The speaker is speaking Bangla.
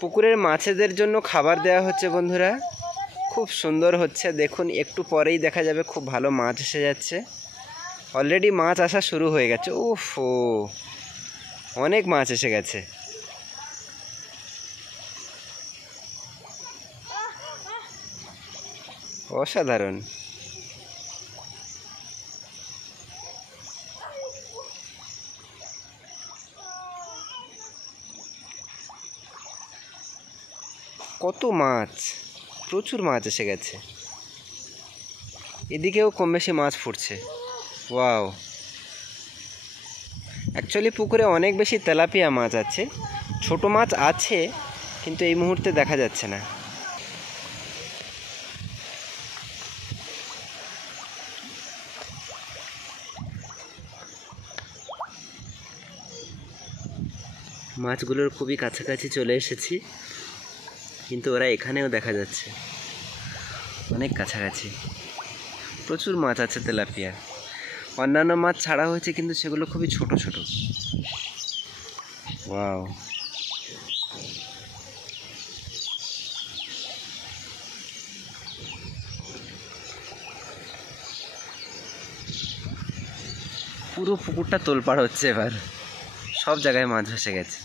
পুকুরের মাছেদের জন্য খাবার দেওয়া হচ্ছে বন্ধুরা। খুব সুন্দর হচ্ছে, দেখুন একটু পরেই দেখা যাবে খুব ভালো মাছ এসে যাচ্ছে। অলরেডি মাছ আসা শুরু হয়ে গেছে। উফ, অনেক মাছ এসে গেছে। অসাধারণ। কত মাছ, প্রচুর মাছ এসে গেছে। এদিকেও কম বেশি মাছ ফুটছে। ওয়াও, অ্যাকচুয়ালি পুকুরে অনেক বেশি তেলাপিয়া মাছ আছে। ছোট মাছ আছে কিন্তু এই মুহূর্তে দেখা যাচ্ছে না। মাছগুলোর খুবই কাছাকাছি চলে এসেছি, কিন্তু ওরা এখানেও দেখা যাচ্ছে অনেক কাছাকাছি। প্রচুর মাছ আছে তেলাপিয়া। অন্যান্য মাছ ছাড়া হয়েছে কিন্তু সেগুলো খুবই ছোট ছোট। ওয়াও, পুরো পুকুরটা তোলপাড় হচ্ছে এবার। সব জায়গায় মাছ ভেসে গেছে।